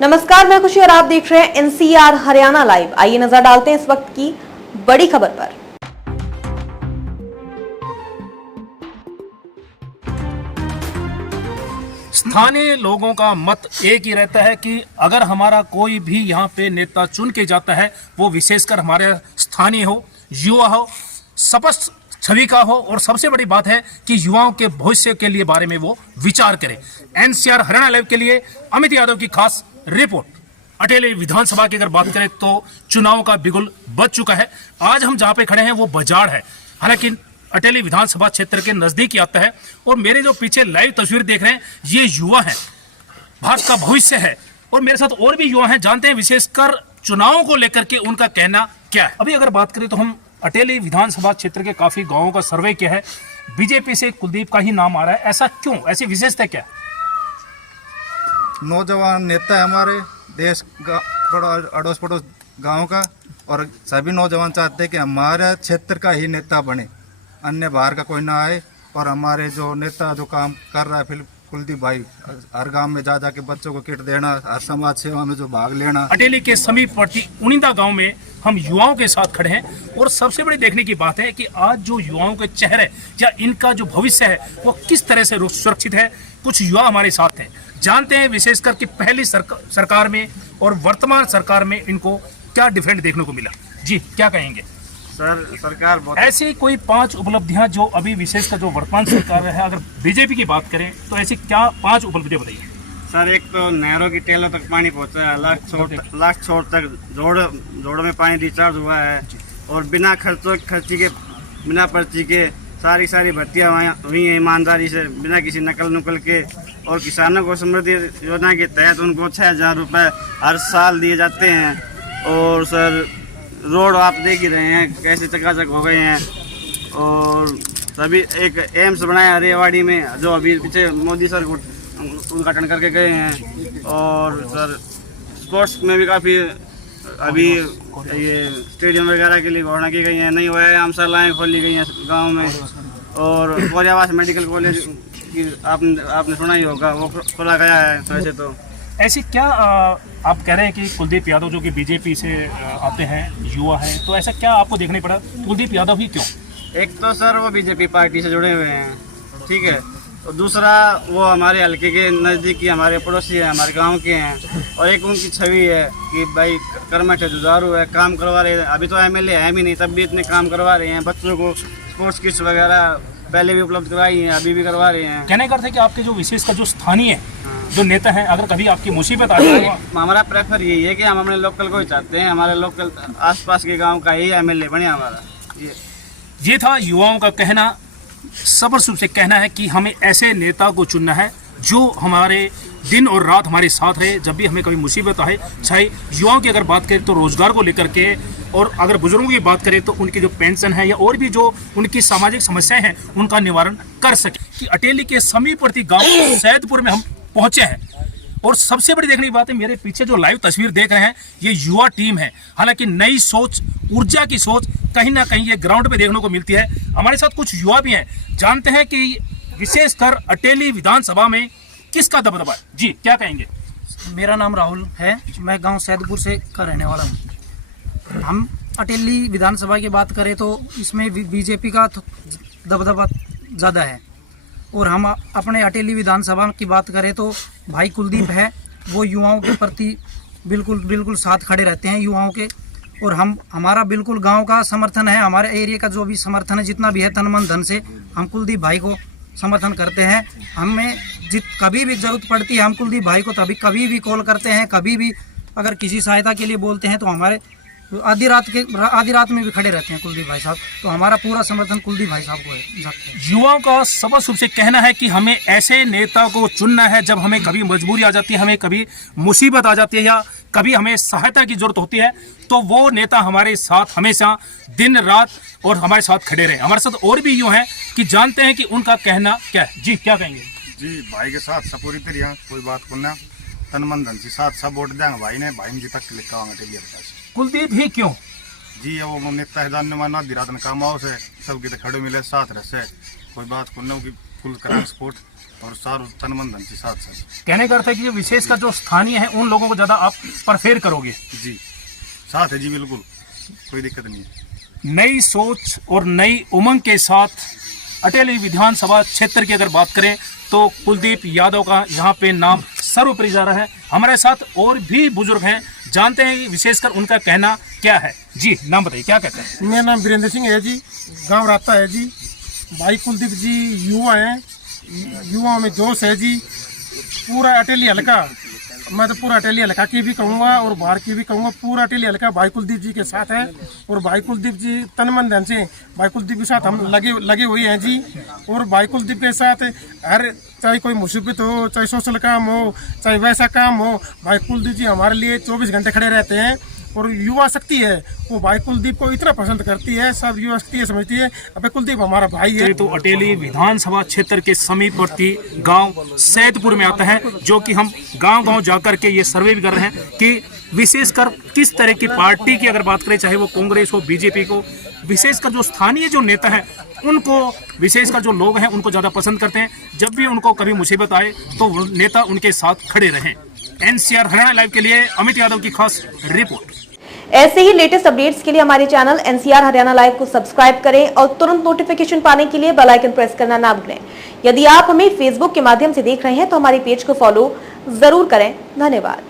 नमस्कार, मैं खुशी और आप देख रहे हैं एनसीआर हरियाणा लाइव। आइए नजर डालते हैं इस वक्त की बड़ी खबर पर। स्थानीय लोगों का मत एक ही रहता है कि अगर हमारा कोई भी यहाँ पे नेता चुन के जाता है, वो विशेषकर हमारे स्थानीय हो, युवा हो, स्पष्ट छवि का हो, और सबसे बड़ी बात है कि युवाओं के भविष्य के लिए बारे में वो विचार करे। एनसीआर हरियाणा लाइव के लिए अमित यादव की खास रिपोर्ट। अटेली विधानसभा की अगर बात करें तो चुनाव का बिगुल बज चुका है। आज हम जहाँ पे खड़े हैं वो बाजार है, हालांकि अटेली विधानसभा क्षेत्र के नजदीक ही आता है। और मेरे जो पीछे लाइव तस्वीर देख रहे हैं, ये युवा हैं, भारत का भविष्य है। और मेरे साथ और भी युवा हैं, जानते हैं विशेषकर चुनावों को लेकर के उनका कहना क्या है। अभी अगर बात करें तो हम अटेली विधानसभा क्षेत्र के काफी गाँवों का सर्वे किया है, बीजेपी से कुलदीप का ही नाम आ रहा है। ऐसा क्यों, ऐसी विशेषता क्या है? नौजवान नेता है हमारे देश का, अड़ोस पड़ोस गांव का, और सभी नौजवान चाहते हैं कि हमारे क्षेत्र का ही नेता बने, अन्य बाहर का कोई ना आए। और हमारे जो नेता जो काम कर रहा है फिर कुलदीप भाई, हर गांव में जा के बच्चों को किट देना, हर समाज सेवा में जो भाग लेना। अटेली के समीप पड़ती उनिंदा गांव में हम युवाओं के साथ खड़े हैं, और सबसे बड़ी देखने की बात है कि आज जो युवाओं के चेहरे या इनका जो भविष्य है वो किस तरह से सुरक्षित है। कुछ युवा हमारे साथ हैं, जानते हैं विशेषकर कि पहली सरकार में और वर्तमान सरकार में इनको क्या डिफरेंट देखने को मिला। जी, क्या कहेंगे सर? सरकार बहुत ऐसी कोई 5 उपलब्धियां जो अभी विशेषकर जो वर्तमान सरकार है, अगर बीजेपी की बात करें तो ऐसी क्या 5 उपलब्धियां बताइए। सर, एक तो नहरों की टेलों तक पानी पहुंचा है, लाख छोर तक जोड़ में पानी रिचार्ज हुआ है, और बिना खर्ची के, बिना पर्ची के सारी भर्तियाँ हुई हैं ईमानदारी से, बिना किसी नकल नुकल के। और किसानों को समृद्धि योजना के तहत उनको 6,000 रुपये हर साल दिए जाते हैं। और सर, रोड आप देख ही रहे हैं कैसे चकाचक हो गए हैं। और सभी एक एम्स बनाया है रेवाड़ी में, जो अभी पीछे मोदी सर उद्घाटन करके गए हैं। और सर, स्पोर्ट्स में भी काफ़ी अभी ये स्टेडियम वगैरह के लिए घोषणा की गई है, नई व्यायामशालाएँ खोली गई हैं गांव में। और कोरियावास मेडिकल कॉलेज की आपने सुना ही होगा, वो खोला गया है। वैसे तो ऐसी क्या आप कह रहे हैं कि कुलदीप यादव जो कि बीजेपी से आते हैं, युवा हैं, तो ऐसा क्या आपको देखने पड़ा कुलदीप यादव ही क्यों? एक तो सर वो बीजेपी पार्टी से जुड़े हुए हैं, ठीक है। और दूसरा वो हमारे हल्के के नज़दीकी हमारे पड़ोसी हैं, हमारे गांव के हैं। और एक उनकी छवि है कि भाई कर्मठ है, जुझारू है, काम करवा रहे हैं। अभी तो एमएलए है भी नहीं, तब भी इतने काम करवा रहे हैं। बच्चों को स्पोर्ट्स किट्स वगैरह पहले भी उपलब्ध कराई हैं, अभी भी करवा रहे हैं। कहने का अर्थ है कि आपके जो विशेषकर जो स्थानीय जो नेता हैं, अगर कभी आपकी मुसीबत आ जाए, हमारा प्रेफर यही है कि हम अपने लोकल को ही चाहते हैं, हमारे लोकल आसपास के गांव का ही एमएलए बने हमारा। ये था युवाओं का कहना, स्पष्ट रूप से कहना है कि हमें ऐसे नेता को चुनना है जो हमारे दिन और रात हमारे साथ रहे, जब भी हमें कभी मुसीबत आए। चाहे युवाओं की अगर बात करें तो रोजगार को लेकर के, और अगर बुजुर्गों की बात करें तो उनकी जो पेंशन है या और भी जो उनकी सामाजिक समस्याएं हैं उनका निवारण कर सके। कि अटेली के समीपवर्ती गांव सैदपुर में हम पहुंचे हैं, और सबसे बड़ी देखने की बात है, मेरे पीछे जो लाइव तस्वीर देख रहे हैं ये युवा टीम है। हालांकि नई सोच, ऊर्जा की सोच कहीं ना कहीं ये ग्राउंड पे देखने को मिलती है। हमारे साथ कुछ युवा भी हैं, जानते हैं कि विशेषकर अटेली विधानसभा में किसका दबदबा है। जी, क्या कहेंगे? मेरा नाम राहुल है, मैं गांव सैदपुर से का रहने वाला हूं। हम अटेली विधानसभा की बात करें तो इसमें बीजेपी का दबदबा ज़्यादा है। और हम अपने अटेली विधानसभा की बात करें तो भाई कुलदीप है, वो युवाओं के प्रति बिल्कुल साथ खड़े रहते हैं युवाओं के। और हमारा बिल्कुल गांव का समर्थन है, हमारे एरिया का जो भी समर्थन है, जितना भी है तन मन धन से हम कुलदीप भाई को समर्थन करते हैं। हमें कभी भी ज़रूरत पड़ती है हम कुलदीप भाई को कभी भी कॉल करते हैं। कभी भी अगर किसी सहायता के लिए बोलते हैं तो हमारे आधी रात में भी खड़े रहते हैं कुलदीप भाई साहब। तो हमारा पूरा समर्थन कुलदीप भाई साहब को है। युवाओं का स्पष्ट रूप से कहना है कि हमें ऐसे नेता को चुनना है जब हमें कभी मजबूरी आ जाती है, हमें कभी मुसीबत आ जाती है, या कभी हमें सहायता की जरूरत होती है, तो वो नेता हमारे साथ हमेशा दिन रात और हमारे साथ खड़े रहे। हमारे साथ और भी यूँ हैं कि जानते हैं कि उनका कहना क्या है। जी, क्या कहेंगे? जी, भाई के साथ सपूरी तेरिया कोई बात को ना, तन मन धन से साथ सब वोट देंगे भाई ने, भाई जी तक लिखा होगा। कुलदीप ही क्यों? जी, वो नेता है जानने माना दिरातन काम आओ से सबके तो खड़े मिले साथ रहे, कोई बात को ना, फुल करा सपोर्ट और सार तन मन धन के साथ साथ। कहने का अर्थ है कि विशेषकर जो स्थानीय है उन लोगों को ज्यादा आप परफेर करोगे। जी साथ है जी, बिल्कुल कोई दिक्कत नहीं है। नई सोच और नई उमंग के साथ अटेली विधानसभा क्षेत्र की अगर बात करें तो कुलदीप यादव का यहाँ पे नाम सर्वोपरि जा रहा है। हमारे साथ और भी बुजुर्ग हैं, जानते हैं विशेषकर उनका कहना क्या है। जी नाम बताइए, क्या कहते हैं? मेरा नाम वीरेंद्र सिंह है जी, गांव रास्ता है जी। भाई कुलदीप जी युवा हैं, युवाओं में जोश है जी। पूरा अटेली हल्का, मैं तो पूरा अटेली हल्का की भी कहूँगा और बाहर की भी कहूँगा, पूरा अटेली हल्का भाई कुलदीप जी के साथ है। और भाई कुलदीप जी तन मन धन से भाई कुलदीप के साथ हम लगे हुए हैं जी। और भाई कुलदीप के साथ हर चाहे कोई मुसीबत हो, चाहे सोशल काम हो, चाहे वैसा काम हो, भाई कुलदीप जी हमारे लिए 24 घंटे खड़े रहते हैं। और युवा शक्ति है वो भाई कुलदीप को इतना पसंद करती है, सब युवा शक्ति समझती है अबे कुलदीप हमारा भाई है। तो अटेली विधानसभा क्षेत्र के समीपवर्ती गांव सैदपुर में आता है, जो कि हम गांव-गांव जाकर के ये सर्वे भी कर रहे हैं कि विशेषकर किस तरह की पार्टी की अगर बात करें, चाहे वो कांग्रेस हो, बीजेपी को, विशेषकर जो स्थानीय जो नेता है उनको, विशेषकर जो लोग हैं उनको ज्यादा पसंद करते हैं। जब भी उनको कभी मुसीबत आए तो वो नेता उनके साथ खड़े रहें। NCR हरियाणा लाइव के लिए अमित यादव की खास रिपोर्ट। ऐसे ही लेटेस्ट अपडेट्स के लिए हमारे चैनल NCR हरियाणा लाइव को सब्सक्राइब करें और तुरंत नोटिफिकेशन पाने के लिए बेल आइकन प्रेस करना ना भूलें। यदि आप हमें फेसबुक के माध्यम से देख रहे हैं तो हमारे पेज को फॉलो जरूर करें। धन्यवाद।